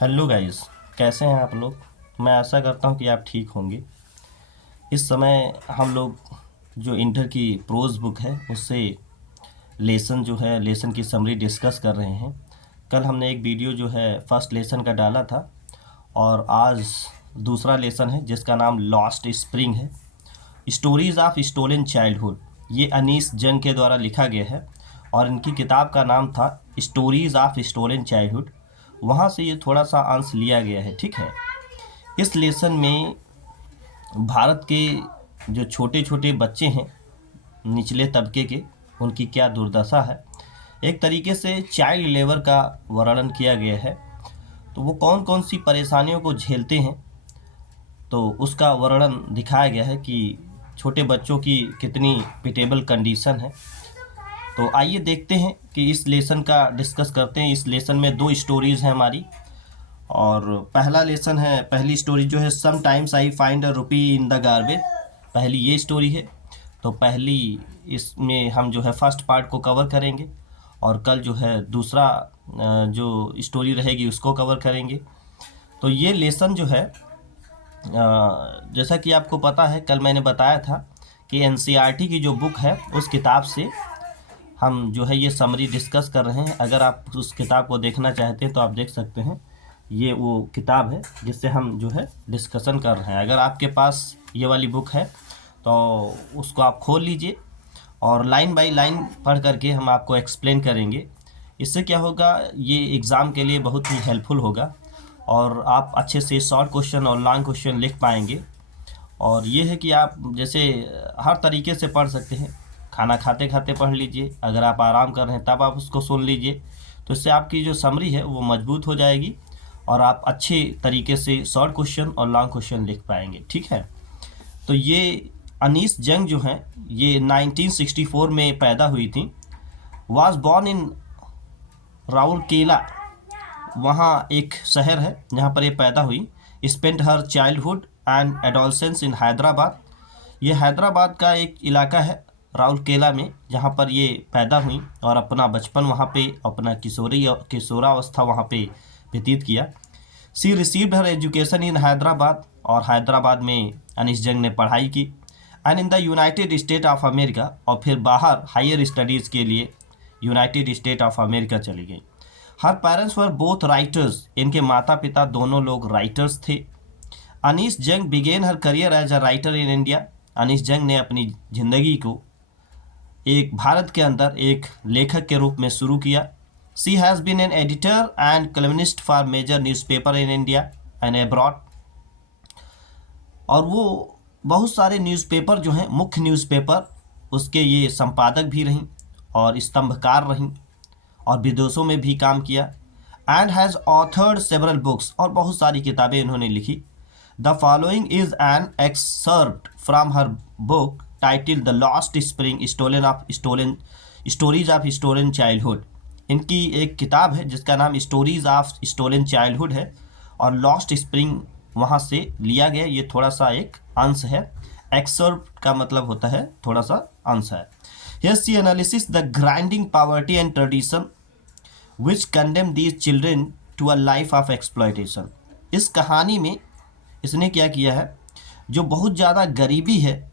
Hello guys, कैसे हैं आप लोग। मैं आशा करता हूं कि आप ठीक होंगे। इस समय हम लोग जो इंटर की प्रोज बुक है उससे लेसन की समरी डिस्कस कर रहे हैं। कल हमने एक वीडियो जो है फर्स्ट लेसन का डाला था और आज दूसरा लेसन है जिसका नाम लॉस्ट स्प्रिंग है। स्टोरीज़ ऑफ स्टोलन चाइल्डहुड, ये अनीस जंग के द्वारा लिखा गया है और इनकी किताब का नाम था स्टोरीज़ ऑफ स्टोलन चाइल्डहुड। वहाँ से ये थोड़ा सा अंश लिया गया है, ठीक है। इस लेसन में भारत के जो छोटे छोटे बच्चे हैं, निचले तबके के, उनकी क्या दुर्दशा है, एक तरीके से चाइल्ड लेबर का वर्णन किया गया है। तो वो कौन कौन सी परेशानियों को झेलते हैं, तो उसका वर्णन दिखाया गया है कि छोटे बच्चों की कितनी पिटेबल कंडीशन है। तो आइए देखते हैं कि इस लेसन का डिस्कस करते हैं। इस लेसन में दो स्टोरीज़ हैं हमारी, और पहला लेसन है, पहली स्टोरी जो है sometimes I find a rupee in the garbage. पहली ये स्टोरी है। तो पहली इसमें हम जो है फर्स्ट पार्ट को कवर करेंगे और कल जो है दूसरा जो स्टोरी रहेगी उसको कवर करेंगे। तो ये लेसन जो है जैसा कि आपको पता है, कल मैंने बताया था कि एनसीईआरटी की जो बुक है उस किताब से हम जो है ये समरी डिस्कस कर रहे हैं। अगर आप उस किताब को देखना चाहते हैं तो आप देख सकते हैं। ये वो किताब है जिससे हम जो है डिस्कशन कर रहे हैं। अगर आपके पास ये वाली बुक है तो उसको आप खोल लीजिए और लाइन बाय लाइन पढ़ करके हम आपको एक्सप्लेन करेंगे। इससे क्या होगा, ये एग्ज़ाम के लिए बहुत ही हेल्पफुल होगा और आप अच्छे से शॉर्ट क्वेश्चन और लॉन्ग क्वेश्चन लिख पाएंगे। और ये है कि आप जैसे हर तरीके से पढ़ सकते हैं। खाना खाते खाते पढ़ लीजिए, अगर आप आराम कर रहे हैं तब आप उसको सुन लीजिए। तो इससे आपकी जो समरी है वो मजबूत हो जाएगी और आप अच्छे तरीके से शॉर्ट क्वेश्चन और लॉन्ग क्वेश्चन लिख पाएंगे, ठीक है। तो ये अनीस जंग जो हैं ये 1964 में पैदा हुई थी। वाज बॉर्न इन राउरकेला, वहाँ एक शहर है जहाँ पर ये पैदा हुई। Spent her childhood and adolescence in Hyderabad, ये हैदराबाद का एक इलाका है राउरकेला में जहाँ पर ये पैदा हुई और अपना बचपन वहाँ पे, अपना किशोरावस्था वहाँ पे व्यतीत किया। She received her education in Hyderabad, और हैदराबाद में अनीस जंग ने पढ़ाई की। And in the United State of America, और फिर बाहर हायर स्टडीज़ के लिए यूनाइटेड स्टेट ऑफ अमेरिका चली गई। Her parents were both writers, इनके माता पिता दोनों लोग राइटर्स थे। Anees Jung began her career as a writer in India, Anees Jung ने अपनी ज़िंदगी को एक भारत के अंदर एक लेखक के रूप में शुरू किया। She has been an editor and columnist for major newspaper in India and abroad, और वो बहुत सारे न्यूज़पेपर जो हैं, मुख्य न्यूज़पेपर, उसके ये संपादक भी रहीं और स्तंभकार रहीं और विदेशों में भी काम किया। And has authored several books, और बहुत सारी किताबें इन्होंने लिखी। The following is an excerpt from her book title the lost spring stories of stolen childhood. इनकी एक किताब है जिसका नाम स्टोरीज ऑफ स्टोलन चाइल्डहुड है और लॉस्ट स्प्रिंग वहाँ से लिया गया। ये थोड़ा सा एक अंश है। एक्सर्प्ट का मतलब होता है थोड़ा सा अंश है। Here she analyses the grinding poverty and tradition which condemn these children to a life of exploitation। इस कहानी में इसने क्या किया है, जो बहुत ज़्यादा गरीबी है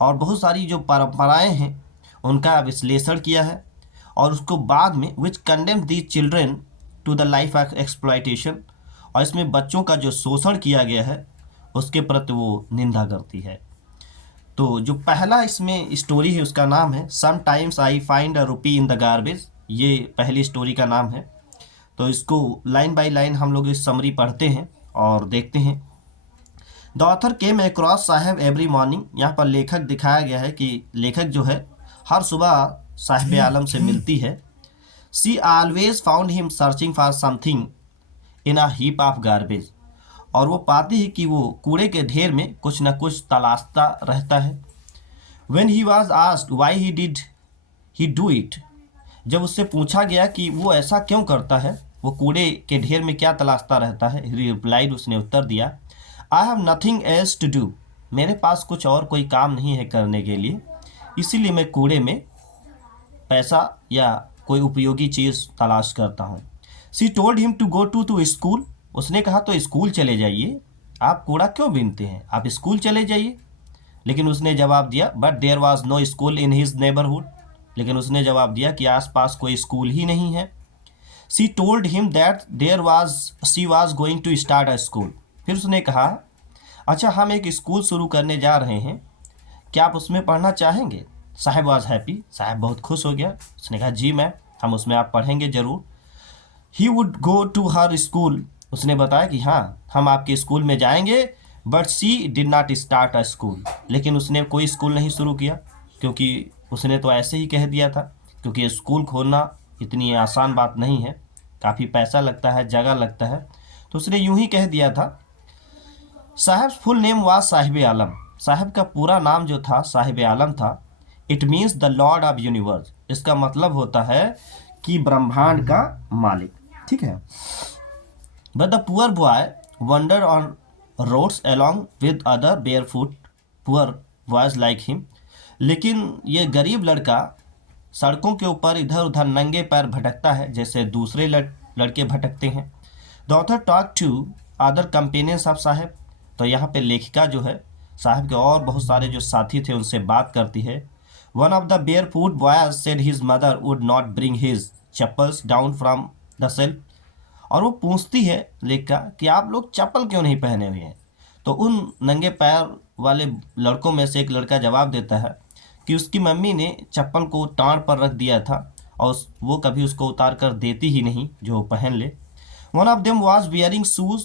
और बहुत सारी जो परंपराएं हैं उनका विश्लेषण किया है, और उसको बाद में which condemn these children to the life of exploitation, और इसमें बच्चों का जो शोषण किया गया है उसके प्रति वो निंदा करती है। तो जो पहला इसमें स्टोरी है उसका नाम है sometimes I find a rupee in the garbage, ये पहली स्टोरी का नाम है। तो इसको लाइन बाय लाइन हम लोग इस समरी पढ़ते हैं और देखते हैं। The author came across Saheb every morning, यहाँ पर लेखक दिखाया गया है कि लेखक जो है हर सुबह साहिब आलम से मिलती है। She always found him searching for something in a heap of garbage, और वो पाती है कि वो कूड़े के ढेर में कुछ न कुछ तलाशता रहता है। When he was asked why he do it, जब उससे पूछा गया कि वो ऐसा क्यों करता है, वो कूड़े के ढेर में क्या तलाशता रहता है, he replied, उसने उत्तर दिया, I have nothing else to do, मेरे पास कुछ और कोई काम नहीं है करने के लिए, इसीलिए मैं कूड़े में पैसा या कोई उपयोगी चीज़ तलाश करता हूँ। She told him to go to school, उसने कहा तो स्कूल चले जाइए, आप कूड़ा क्यों बीनते हैं, आप स्कूल चले जाइए। लेकिन उसने जवाब दिया but there was no school in his neighbourhood, लेकिन उसने जवाब दिया कि आसपास कोई स्कूल ही नहीं है। She told him that she was going to start a school, फिर उसने कहा अच्छा हम एक स्कूल शुरू करने जा रहे हैं, क्या आप उसमें पढ़ना चाहेंगे। साहब वॉज हैप्पी, साहब बहुत खुश हो गया, उसने कहा जी मैम, हम उसमें आप पढ़ेंगे ज़रूर। He would go to her school, उसने बताया कि हाँ हम आपके स्कूल में जाएंगे, but she did not start a school, लेकिन उसने कोई स्कूल नहीं शुरू किया, क्योंकि उसने तो ऐसे ही कह दिया था, क्योंकि स्कूल खोलना इतनी आसान बात नहीं है, काफ़ी पैसा लगता है, जगह लगता है, तो उसने यूं ही कह दिया था। साहब फुल नेम वाज साहिब आलम, साहब का पूरा नाम जो था साहिब आलम था। It means the Lord of universe, इसका मतलब होता है कि ब्रह्मांड का मालिक, ठीक है। But the poor boy wander on roads along with other barefoot poor boys like him, लेकिन ये गरीब लड़का सड़कों के ऊपर इधर उधर नंगे पैर भटकता है, जैसे दूसरे लड़के भटकते हैं। The author talk to other companions of Saheb, तो यहाँ पे लेखिका जो है साहब के और बहुत सारे जो साथी थे उनसे बात करती है। One of the barefoot boys said his mother would not bring his chappals down from the self, और वो पूछती है लेखिका कि आप लोग चप्पल क्यों नहीं पहने हुए हैं। तो उन नंगे पैर वाले लड़कों में से एक लड़का जवाब देता है कि उसकी मम्मी ने चप्पल को टाँड़ पर रख दिया था और वो कभी उसको उतार कर देती ही नहीं जो वो पहन ले। One of them was wearing shoes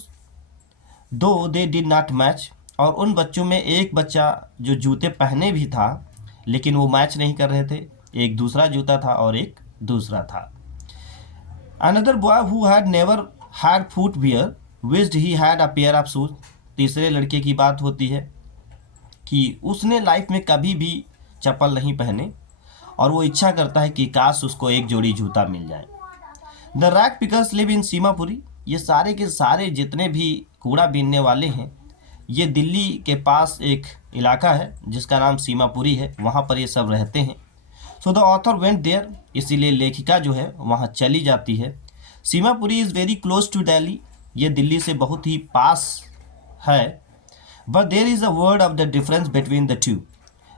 दो दे डिड नॉट मैच, और उन बच्चों में एक बच्चा जो जूते पहने भी था लेकिन वो मैच नहीं कर रहे थे, एक दूसरा जूता था और एक दूसरा था। Another boy who had never had foot wear wished he had a pair of shoes, तीसरे लड़के की बात होती है कि उसने लाइफ में कभी भी चप्पल नहीं पहने और वो इच्छा करता है कि काश उसको एक जोड़ी जूता मिल जाए। The rag pickers live in Seemapuri, ये सारे के सारे जितने भी कूड़ा बीनने वाले हैं ये दिल्ली के पास एक इलाका है जिसका नाम सीमापुरी है, वहाँ पर ये सब रहते हैं। So the author went there, इसीलिए लेखिका जो है वहाँ चली जाती है। Seemapuri is very close to Delhi, ये दिल्ली से बहुत ही पास है। But there is a world of the difference between the two,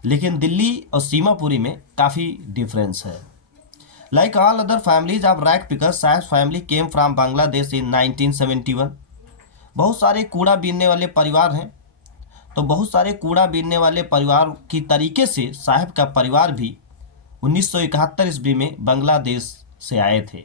लेकिन दिल्ली और सीमापुरी में काफ़ी डिफरेंस है। Like all other families of rag pickers, Saheb family came from Bangladesh in 1971। बहुत सारे कूड़ा बीनने वाले परिवार हैं, तो बहुत सारे कूड़ा बीनने वाले परिवार की तरीके से साहब का परिवार भी 1971 ईस्वी में बांग्लादेश से आए थे।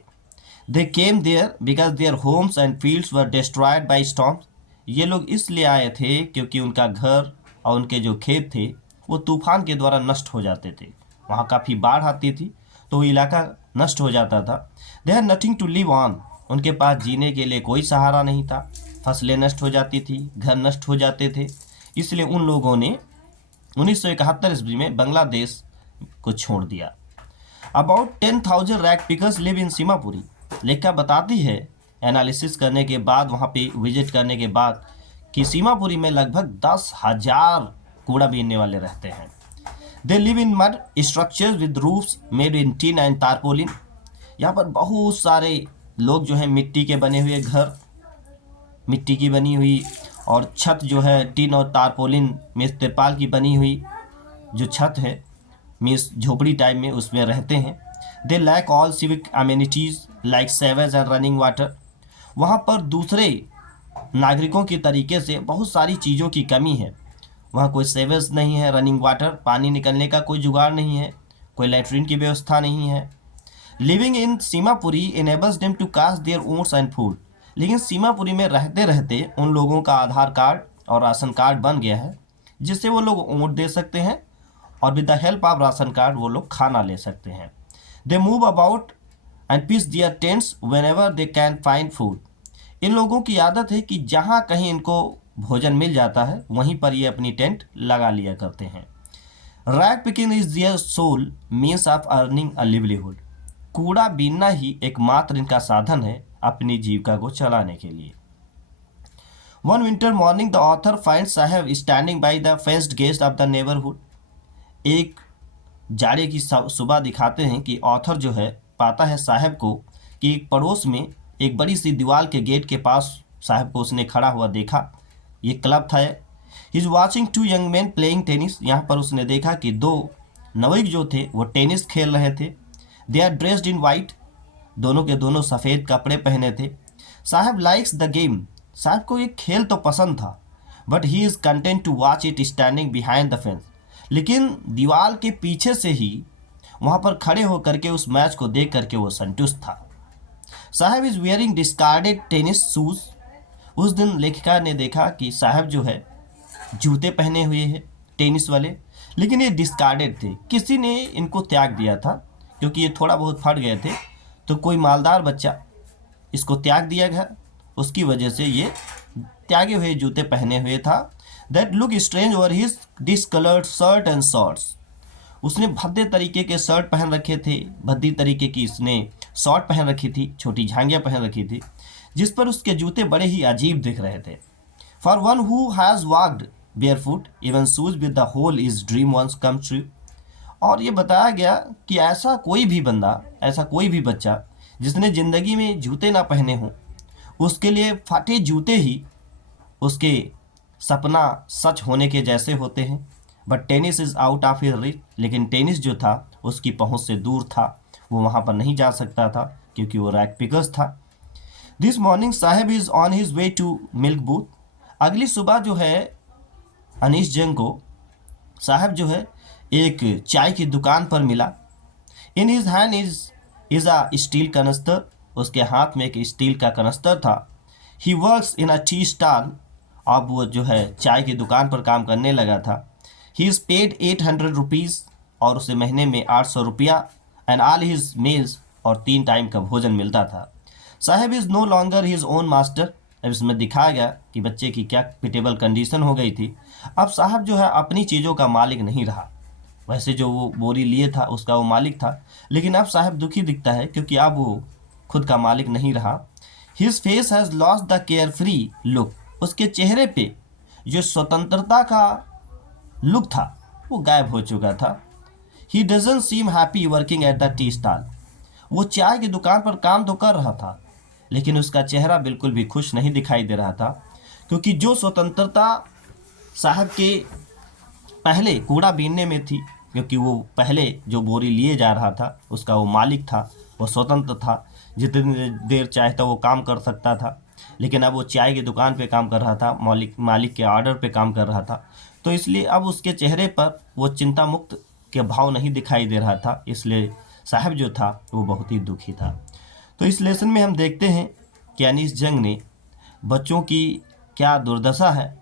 They came there because their homes and fields were destroyed by storms, ये लोग इसलिए आए थे क्योंकि उनका घर और उनके जो खेत थे वो तूफान के द्वारा नष्ट हो जाते थे, वहाँ काफ़ी बाढ़ आती थी तो वो इलाका नष्ट हो जाता था। They had nothing to live on, उनके पास जीने के लिए कोई सहारा नहीं था, फसलें नष्ट हो जाती थी, घर नष्ट हो जाते थे, इसलिए उन लोगों ने 1971 ईस्वी में बांग्लादेश को छोड़ दिया। About 10,000 rag pickers live in Seemapuri, लेखिका बताती है एनालिसिस करने के बाद, वहाँ पे विजिट करने के बाद, कि सीमापुरी में लगभग 10,000 कूड़ा बीनने वाले रहते हैं। They live in mud structures with roofs made in tin and tarpaulin, यहाँ पर बहुत सारे लोग जो हैं मिट्टी के बने हुए घर, मिट्टी की बनी हुई, और छत जो है टीन और तारपोलिन में तिरपाल की बनी हुई जो छत है मीन्स झोपड़ी टाइप में, उसमें रहते हैं। They lack all civic amenities like sewage and running water, वहाँ पर दूसरे नागरिकों की तरीके से बहुत सारी चीज़ों की कमी है, वहाँ कोई सेवेज नहीं है, रनिंग वाटर पानी निकलने का कोई जुगाड़ नहीं है, कोई लैट्रिन की व्यवस्था नहीं है। Living in Seemapuri enables them to cast their votes and food, लेकिन सीमापुरी में रहते रहते उन लोगों का आधार कार्ड और राशन कार्ड बन गया है जिससे वो लोग ओट दे सकते हैं और with the help of ration card वो लोग खाना ले सकते हैं। They move about and pitch their tents whenever they can find food, इन लोगों की आदत है कि जहाँ कहीं इनको भोजन मिल जाता है वहीं पर ये अपनी टेंट लगा लिया करते हैं। Rag picking is their sole means of earning a livelihood, कूड़ा बीनना ही एकमात्र इनका साधन है अपनी जीविका को चलाने के लिए। One winter morning the author find Saheb standing by the fenced guest of the neighbourhood, एक जाड़े की सुबह दिखाते हैं कि ऑथर जो है पाता है साहब को कि एक पड़ोस में एक बड़ी सी दीवार के गेट के पास साहब को उसने खड़ा हुआ देखा। ये क्लब था। He is watching two young man playing tennis. यहाँ पर उसने देखा कि दो नवयुवक जो थे वो टेनिस खेल रहे थे। They are dressed in white. दोनों के दोनों सफ़ेद कपड़े पहने थे। साहब लाइक्स द गेम। साहब को ये खेल तो पसंद था, but he is content to watch it standing behind the fence. लेकिन दीवार के पीछे से ही वहाँ पर खड़े होकर के उस मैच को देख करके वो संतुष्ट था। Saheb is wearing discarded tennis shoes. उस दिन लेखिका ने देखा कि साहब जो है जूते पहने हुए हैं टेनिस वाले, लेकिन ये डिस्कार्डेड थे। किसी ने इनको त्याग दिया था क्योंकि ये थोड़ा बहुत फट गए थे, तो कोई मालदार बच्चा इसको त्याग दिया गया, उसकी वजह से ये त्यागे हुए जूते पहने हुए था। That look strange over his discoloured shirt and shorts. उसने भद्दे तरीके के शर्ट पहन रखे थे, भद्दी तरीके की इसने शॉर्ट पहन रखी थी, छोटी झांगियाँ पहन रखी थी, जिस पर उसके जूते बड़े ही अजीब दिख रहे थे। For one who has walked barefoot even shoes with the hole is dream once come true. और ये बताया गया कि ऐसा कोई भी बंदा, ऐसा कोई भी बच्चा जिसने ज़िंदगी में जूते ना पहने हों, उसके लिए फटे जूते ही उसके सपना सच होने के जैसे होते हैं। But tennis is out of his reach. लेकिन टेनिस जो था उसकी पहुंच से दूर था, वो वहाँ पर नहीं जा सकता था क्योंकि वो रैक पिकर्स था। This morning Saheb is on his way to milk booth. अगली सुबह जो है अनीश जंग को साहब जो है एक चाय की दुकान पर मिला। In his hand is a steel canister. उसके हाथ में एक स्टील का कनस्तर था। He works in a tea stall. अब वो जो है चाय की दुकान पर काम करने लगा था। ही इज़ पेड 800 रुपीज़ और उसे महीने में 800 रुपया एंड ऑल हिज मील्स और 3 टाइम का भोजन मिलता था। Saheb is no longer his own master. अब इसमें दिखाया गया कि बच्चे की क्या पिटेबल कंडीशन हो गई थी। अब साहब जो है अपनी चीज़ों का मालिक नहीं रहा। वैसे जो वो बोरी लिए था उसका वो मालिक था, लेकिन अब साहब दुखी दिखता है क्योंकि अब वो खुद का मालिक नहीं रहा। His face has lost the care free look. उसके चेहरे पे जो स्वतंत्रता का लुक था वो गायब हो चुका था। He doesn't seam happy working at the tea stall. वो चाय की दुकान पर काम तो कर रहा था, लेकिन उसका चेहरा बिल्कुल भी खुश नहीं दिखाई दे रहा था, क्योंकि जो स्वतंत्रता साहब के पहले कूड़ा बीनने में थी, क्योंकि वो पहले जो बोरी लिए जा रहा था उसका वो मालिक था, वो स्वतंत्र था, जितनी देर चाहता वो काम कर सकता था। लेकिन अब वो चाय की दुकान पे काम कर रहा था, मालिक के ऑर्डर पे काम कर रहा था, तो इसलिए अब उसके चेहरे पर वो चिंता मुक्त के भाव नहीं दिखाई दे रहा था। इसलिए साहब जो था वो बहुत ही दुखी था। तो इस लेसन में हम देखते हैं कि अनीश जंग ने बच्चों की क्या दुर्दशा है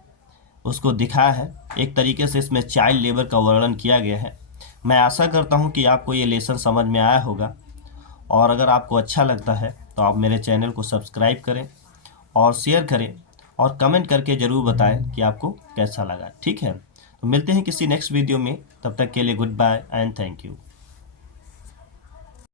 उसको दिखाया है। एक तरीके से इसमें चाइल्ड लेबर का वर्णन किया गया है। मैं आशा करता हूँ कि आपको ये लेसन समझ में आया होगा, और अगर आपको अच्छा लगता है तो आप मेरे चैनल को सब्सक्राइब करें और शेयर करें और कमेंट करके ज़रूर बताएं कि आपको कैसा लगा। ठीक है, तो मिलते हैं किसी नेक्स्ट वीडियो में। तब तक के लिए goodbye and thank you.